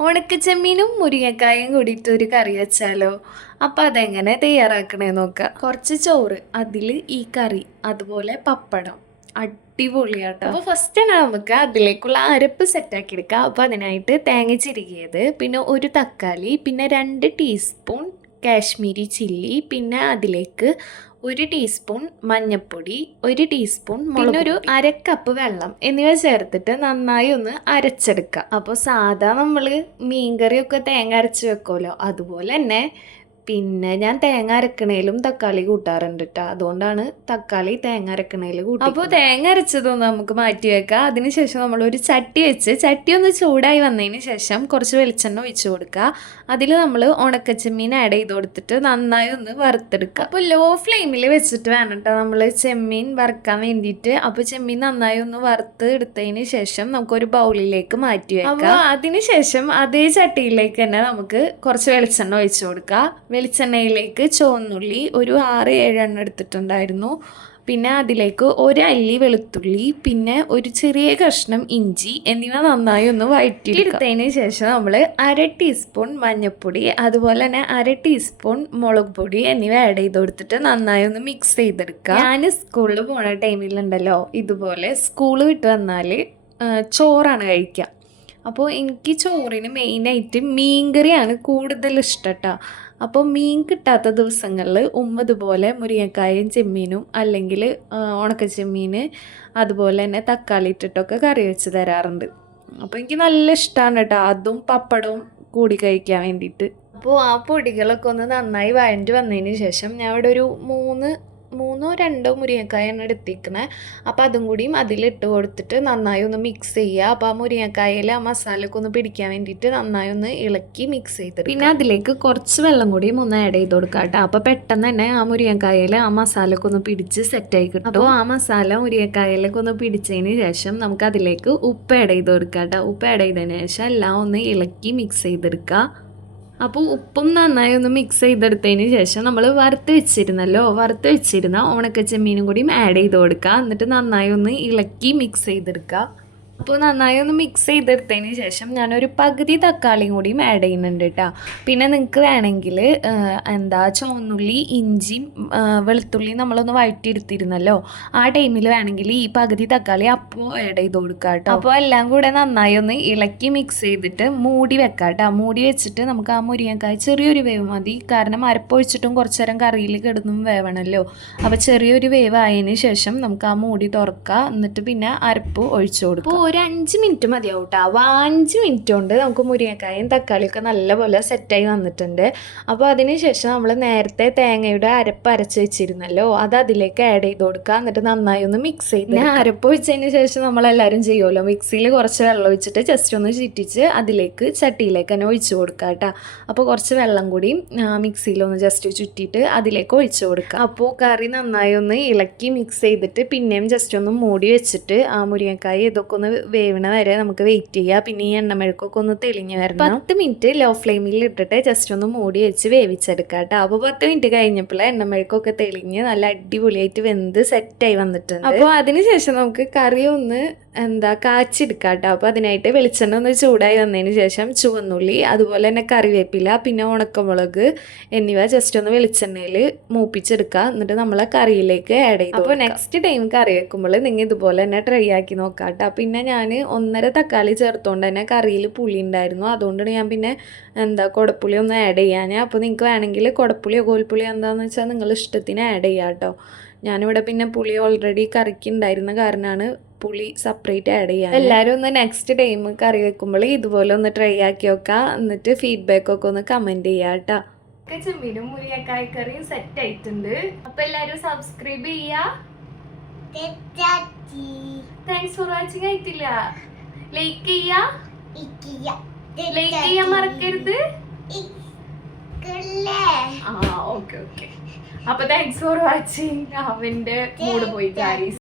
ഉണക്കച്ചെമ്മീനും മുരിങ്ങക്കായും കൂടിയിട്ട് ഒരു കറി വെച്ചാലോ? അപ്പം അതെങ്ങനെ തയ്യാറാക്കണേ നോക്കാം. കുറച്ച് ചോറ് അതിൽ ഈ കറി അതുപോലെ പപ്പടം. അടിപൊളിയാട്ടോ. അപ്പോൾ ഫസ്റ്റ് നമുക്ക് അതിലേക്കുള്ള അരപ്പ് സെറ്റാക്കി എടുക്കാം. അപ്പോൾ അതിനായിട്ട് തേങ്ങ ചിരുകിയത് പിന്നെ ഒരു തക്കാളി പിന്നെ രണ്ട് ടീസ്പൂൺ കാശ്മീരി ചില്ലി പിന്നെ അതിലേക്ക് ഒരു ടീസ്പൂൺ മഞ്ഞൾപ്പൊടി ഒരു ടീസ്പൂൺ പിന്നെ ഒരു അര കപ്പ് വെള്ളം എന്നിവ ചേർത്തിട്ട് നന്നായി ഒന്ന് അരച്ചെടുക്കുക. അപ്പോൾ സാധാ നമ്മൾ മീൻകറിയൊക്കെ തേങ്ങ അരച്ച് വെക്കുമല്ലോ അതുപോലെ തന്നെ പിന്നെ ഞാൻ തേങ്ങ അരക്കണേലും തക്കാളി കൂട്ടാറുണ്ട് കേട്ടോ അതുകൊണ്ടാണ് തക്കാളി തേങ്ങ അരക്കണേൽ കൂട്ടി അപ്പോൾ തേങ്ങ അരച്ചതൊന്ന് നമുക്ക് മാറ്റി വെക്കാം. അതിനുശേഷം നമ്മൾ ഒരു ചട്ടി വെച്ച് ചട്ടി ഒന്ന് ചൂടായി വന്നതിന് ശേഷം കുറച്ച് വെളിച്ചെണ്ണ ഒഴിച്ചു കൊടുക്കുക അതിൽ നമ്മൾ ഉണക്കച്ചെമ്മീൻ ആഡ് ചെയ്ത് കൊടുത്തിട്ട് നന്നായി ഒന്ന് വറുത്തെടുക്കുക അപ്പോൾ ലോ ഫ്ലെയിമിൽ വെച്ചിട്ട് വേണം കേട്ടോ നമ്മൾ ചെമ്മീൻ വറുക്കാൻ വേണ്ടിയിട്ട്. അപ്പോൾ ചെമ്മീൻ നന്നായി ഒന്ന് വറുത്ത് എടുത്തതിന് ശേഷം നമുക്കൊരു ബൗളിലേക്ക് മാറ്റി വെക്കാം. അപ്പോൾ അതിനുശേഷം അതേ ചട്ടിയിലേക്ക് തന്നെ നമുക്ക് കുറച്ച് വെളിച്ചെണ്ണ ഒഴിച്ചു കൊടുക്കുക വെളിച്ചെണ്ണയിലേക്ക് ചുവന്നുള്ളി ഒരു ആറ് ഏഴെണ്ണം എടുത്തിട്ടുണ്ടായിരുന്നു. പിന്നെ അതിലേക്ക് ഒരു അല്ലി വെളുത്തുള്ളി പിന്നെ ഒരു ചെറിയ കഷ്ണം ഇഞ്ചി എന്നിവ നന്നായി ഒന്ന് വഴറ്റിയെടുത്തതിന് ശേഷം നമ്മൾ അര ടീസ്പൂൺ മഞ്ഞൾപ്പൊടി അതുപോലെ തന്നെ അര ടീസ്പൂൺ മുളക് പൊടി എന്നിവ ആഡ് ചെയ്ത് കൊടുത്തിട്ട് നന്നായി ഒന്ന് മിക്സ് ചെയ്തെടുക്കുക ഞാൻ സ്കൂളിൽ പോണ ടൈമിലുണ്ടല്ലോ ഇതുപോലെ സ്കൂൾ വിട്ട് വന്നാൽ ചോറാണ് കഴിക്കുക അപ്പോൾ എനിക്ക് ചോറിന് മെയിനായിട്ട് മീൻകറിയാണ് കൂടുതൽ ഇഷ്ടം കേട്ടോ അപ്പോൾ മീൻ കിട്ടാത്ത ദിവസങ്ങളിൽ ഉമ്മ ഇതുപോലെ മുരിങ്ങക്കായും ചെമ്മീനും അല്ലെങ്കിൽ ഉണക്ക ചെമ്മീൻ അതുപോലെ തന്നെ തക്കാളി ഇട്ടിട്ടൊക്കെ കറി വെച്ച് തരാറുണ്ട്. അപ്പോൾ എനിക്ക് നല്ല ഇഷ്ടമാണ് കേട്ടോ. അതും പപ്പടവും കൂടി കഴിക്കാൻ വേണ്ടിയിട്ട്. അപ്പോൾ ആ പൊടികളൊക്കെ ഒന്ന് നന്നായി വഴണ്ടി വന്നതിന് ശേഷം ഞാൻ ഇവിടെ ഒരു മൂന്ന് മൂന്നോ രണ്ടോ മുരിങ്ങക്കായാണ് എടുത്തിരിക്കുന്നത് അപ്പോൾ അതും കൂടിയും അതിലിട്ട് കൊടുത്തിട്ട് നന്നായി ഒന്ന് മിക്സ് ചെയ്യുക. അപ്പോൾ ആ മുരിങ്ങക്കായയിൽ ആ മസാലയൊക്കെ ഒന്ന് പിടിക്കാൻ വേണ്ടിയിട്ട് നന്നായി ഒന്ന് ഇളക്കി മിക്സ് ചെയ്തിട്ട് പിന്നെ അതിലേക്ക് കുറച്ച് വെള്ളം കൂടിയും ഒന്ന് ആഡ് ചെയ്ത് കൊടുക്കുക കേട്ടോ. അപ്പോൾ പെട്ടെന്ന് തന്നെ ആ മുരിങ്ങക്കായയിൽ ആ മസാലയൊക്കെ ഒന്ന് പിടിച്ച് സെറ്റായി കിട്ടും. അപ്പോൾ ആ മസാല മുരിങ്ങക്കായയിലൊക്കെ ഒന്ന് പിടിച്ചതിന് ശേഷം നമുക്ക് അതിലേക്ക് ഉപ്പ് ആഡ് ചെയ്ത് കൊടുക്കുക കേട്ടോ. ഉപ്പ് ആഡ് ചെയ്തതിന് ശേഷം എല്ലാം ഒന്ന് ഇളക്കി മിക്സ് ചെയ്തെടുക്കുക. അപ്പോൾ ഉപ്പും നന്നായി ഒന്ന് മിക്സ് ചെയ്തെടുത്തതിന് ശേഷം നമ്മൾ വറുത്ത് വെച്ചിരുന്നല്ലോ വറുത്ത് വെച്ചിരുന്ന ഉണക്ക ചെമ്മീനും കൂടിയും ആഡ് ചെയ്ത് കൊടുക്കുക എന്നിട്ട് നന്നായി ഒന്ന് ഇളക്കി മിക്സ് ചെയ്തെടുക്കുക അപ്പോൾ നന്നായി ഒന്ന് മിക്സ് ചെയ്തെടുത്തതിന് ശേഷം ഞാനൊരു പകുതി തക്കാളിയും കൂടിയും ആഡ് ചെയ്യുന്നുണ്ട് കേട്ടോ പിന്നെ നിങ്ങൾക്ക് വേണമെങ്കിൽ എന്താ ചുവന്നുള്ളി ഇഞ്ചിയും വെളുത്തുള്ളി നമ്മളൊന്ന് വഴറ്റിയെടുത്തിരുന്നല്ലോ. ആ ടൈമിൽ വേണമെങ്കിൽ ഈ പകുതി തക്കാളി അപ്പോൾ ആഡ് ചെയ്ത് കൊടുക്കുക കേട്ടോ അപ്പോൾ എല്ലാം കൂടെ നന്നായി ഒന്ന് ഇളക്കി മിക്സ് ചെയ്തിട്ട് മൂടി വെക്കാം കേട്ടോ മൂടി വെച്ചിട്ട് നമുക്ക് ആ മുരിങ്ങക്കായ ചെറിയൊരു വേവ് മതി. കാരണം അരപ്പൊഴിച്ചിട്ടും കുറച്ച് നേരം കറിയിൽ കിടന്നും വേവണമല്ലോ അപ്പോൾ ചെറിയൊരു വേവ് ആയതിന് ശേഷം നമുക്ക് ആ മൂടി തുറക്കുക എന്നിട്ട് പിന്നെ അരപ്പ് ഒഴിച്ചു കൊടുക്കുക ഒരു അഞ്ച് മിനിറ്റ് മതിയാവും കേട്ടോ അപ്പോൾ ആ അഞ്ച് മിനിറ്റ് കൊണ്ട് നമുക്ക് മുരിങ്ങക്കായും തക്കാളിയൊക്കെ നല്ലപോലെ സെറ്റായി വന്നിട്ടുണ്ട്. അപ്പോൾ അതിന് ശേഷം നമ്മൾ നേരത്തെ തേങ്ങയുടെ അരപ്പ് അരച്ച് വെച്ചിരുന്നല്ലോ അത് അതിലേക്ക് ആഡ് ചെയ്ത് കൊടുക്കുക എന്നിട്ട് നന്നായി ഒന്ന് മിക്സ് ചെയ്ത് പിന്നെ അരപ്പ് വെച്ചതിന് ശേഷം നമ്മളെല്ലാവരും ചെയ്യുമല്ലോ മിക്സിയിൽ കുറച്ച് വെള്ളം ഒഴിച്ചിട്ട് ജസ്റ്റ് ഒന്ന് ചിറ്റിച്ച് അതിലേക്ക് ചട്ടിയിലേക്ക് തന്നെ ഒഴിച്ചു കൊടുക്കുക കേട്ടോ. അപ്പോൾ കുറച്ച് വെള്ളം കൂടി മിക്സിയിലൊന്ന് ജസ്റ്റ് ചുറ്റിയിട്ട് അതിലേക്ക് ഒഴിച്ചു കൊടുക്കുക അപ്പോൾ കറി നന്നായി ഒന്ന് ഇളക്കി മിക്സ് ചെയ്തിട്ട് പിന്നെയും ജസ്റ്റ് ഒന്ന് മൂടി വെച്ചിട്ട് ആ മുരിങ്ങക്കായ ഇതൊക്കെ ഒന്ന് വേവണ വരെ നമുക്ക് വെയിറ്റ് ചെയ്യാം. പിന്നെ ഈ എണ്ണമെഴുക്കൊക്കെ ഒന്ന് തെളിഞ്ഞ് വരണം. പത്ത് മിനിറ്റ് ലോ ഫ്ലെയിമിൽ ഇട്ടിട്ട് ജസ്റ്റ് ഒന്ന് മൂടി വെച്ച് വേവിച്ചെടുക്കുക കേട്ടോ. അപ്പോൾ പത്ത് മിനിറ്റ് കഴിഞ്ഞപ്പോൾ എണ്ണമെഴുക്കൊക്കെ തെളിഞ്ഞ് നല്ല അടിപൊളിയായിട്ട് വെന്ത് സെറ്റായി വന്നിട്ടുണ്ട്. അപ്പോൾ അതിനുശേഷം നമുക്ക് കറി ഒന്ന് എന്താ കാച്ചെടുക്കുക കേട്ടോ അപ്പോൾ അതിനായിട്ട് വെളിച്ചെണ്ണ ഒന്ന് ചൂടായി വന്നതിന് ശേഷം ചുവന്നുള്ളി അതുപോലെ തന്നെ കറിവേപ്പില പിന്നെ ഉണക്കമുളക് എന്നിവ ജസ്റ്റ് ഒന്ന് വെളിച്ചെണ്ണയിൽ മൂപ്പിച്ചെടുക്കുക. എന്നിട്ട് നമ്മളെ കറിയിലേക്ക് ആഡ് ചെയ്തു അപ്പോൾ നെക്സ്റ്റ് ടൈം കറി വെക്കുമ്പോൾ നിങ്ങൾ ഇതുപോലെ തന്നെ ട്രൈ ആക്കി നോക്കുക കേട്ടോ പിന്നെ ഞാൻ ഒന്നര തക്കാളി ചേർത്തുകൊണ്ട് തന്നെ കറിയിൽ പുളി ഉണ്ടായിരുന്നു. അതുകൊണ്ടാണ് ഞാൻ പിന്നെ എന്താ കുടപ്പുളി ഒന്ന് ആഡ് ചെയ്യാൻ അപ്പോൾ നിങ്ങൾക്ക് വേണമെങ്കിൽ കുടപ്പുളിയോ കോൽപ്പുളിയോ എന്താണെന്ന് വെച്ചാൽ നിങ്ങൾ ഇഷ്ടത്തിന് ആഡ് ചെയ്യാം കേട്ടോ ഞാനിവിടെ പിന്നെ പുളി ഓൾറെഡി കറിക്ക് ഉണ്ടായിരുന്ന കാരണമാണ് പുളി സെപ്പറേറ്റ് ആഡ് ചെയ്യാം. എല്ലാവരും ഒന്ന് നെക്സ്റ്റ് ടൈം കറി വെക്കുമ്പോൾ ഇതുപോലെ ഒന്ന് ട്രൈ ആക്കി നോക്കാം. എന്നിട്ട് ഫീഡ്ബാക്ക് ഒക്കെ ഒന്ന് കമന്റ് ചെയ്യാം കേട്ടോ ചെമ്മീനും മുരിയക്കായ കറിയും സെറ്റ് ആയിട്ടുണ്ട്. അപ്പൊ എല്ലാരും സബ്സ്ക്രൈബ് ചെയ്യാ. താങ്ക്സ് ഫോർ വാച്ചിങ് ആയിട്ടില്ല. ലൈക്ക് ചെയ്യാ. ലൈക്ക് ചെയ്യാൻ മറക്കരുത്. ആ ഓക്കെ ഓക്കെ അപ്പൊ താങ്ക്സ് ഫോർ വാച്ചിങ് അവന്റെ മൂഡ് പോയി ഗാരീസ്